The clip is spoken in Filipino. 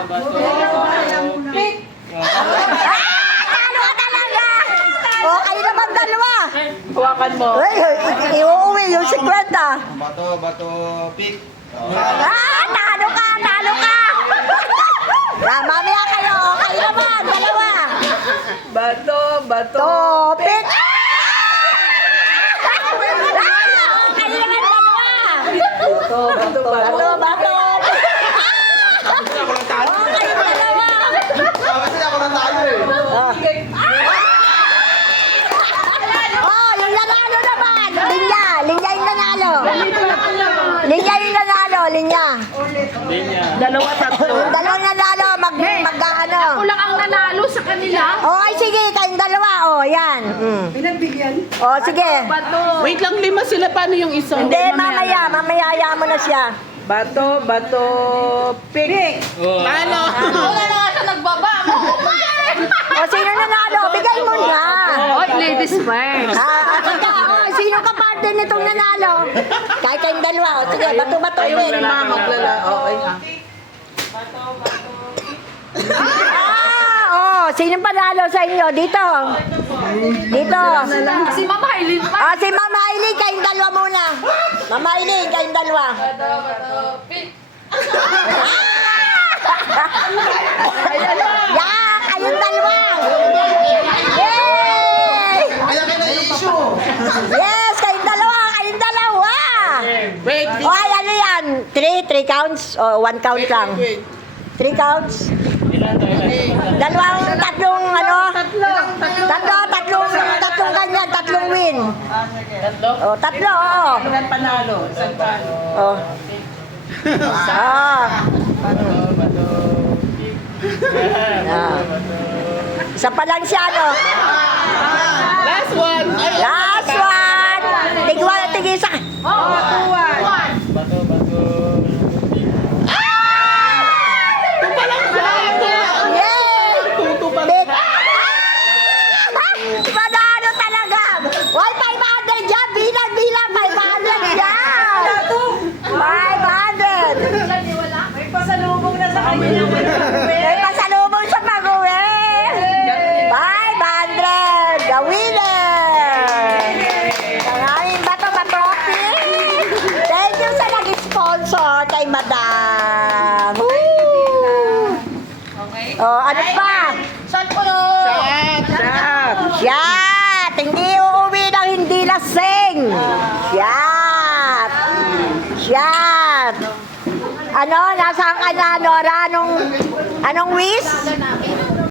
Pick. Talo ka talaga! O, kayo naman dalawa. Hawakan mo. Uy, iuuwi yung 50. Bato, pick. Talo ka, talo ka! Mamaya kayo, o, kayo naman, dalawa. Bato. Topik! Kayo naman dalawa. Bato. O, kayo dalawa. Kasi ako lang tayo eh. Oh, yung nanalo naman. Linya yung nanalo. Linya yung nanalo, linya. Dalawa, tatlo. Yung dalawang nanalo, mag-ano. Ako lang ang nanalo sa kanila. Oh, ay sige, kayong dalawa. Oh, yan. Oh, sige. Bato. Wait lang, 5 sila. Paano yung isa? Hindi, mamaya mo na siya. Bato, pick. Paano? Wala na nga siya nagbaba. O, sino nanalo? Bigay mo na. Oh, ladies first. Sino ka partner nitong nanalo? Kahit kayong dalawa. O, sige, bato-bato. Ayaw ni mama maglala. Okay. Sino panalo sa inyo? Dito. Si Mama Aileen pa. Si Mama Aileen, kayong dalawa muna. Mama Aileen, kayong dalawa. Kayong dalawa. Yay! Kaya kayo na-issue. Yes, kayong dalawa. Wait. O, ay, ano yan? 3 counts? O, 1 count lang? 3 counts? Tatlong ganyan, tatlong win. O, tatlo, oo. Ilan panalo? Isang talo. O. Isa pa lang siya, no? Last one. Last one! Tig-isa. Yay! Tuto pa. Panalo talaga! Why 500 dyan? Bilang, 500 dyan! 500! May pasalubong na sa kanila. May pasalubong sa pag-uwi! 500! The winner! Maraming bato-batropi! Thank you sa nag-sponsor kay Madam! Woo! Oh, ano pa? Shot ko no. Shot! Hindi uuwi ng hindi lasing! Shot! Shot! Ano? Nasaan ka na, Nora? Anong wish?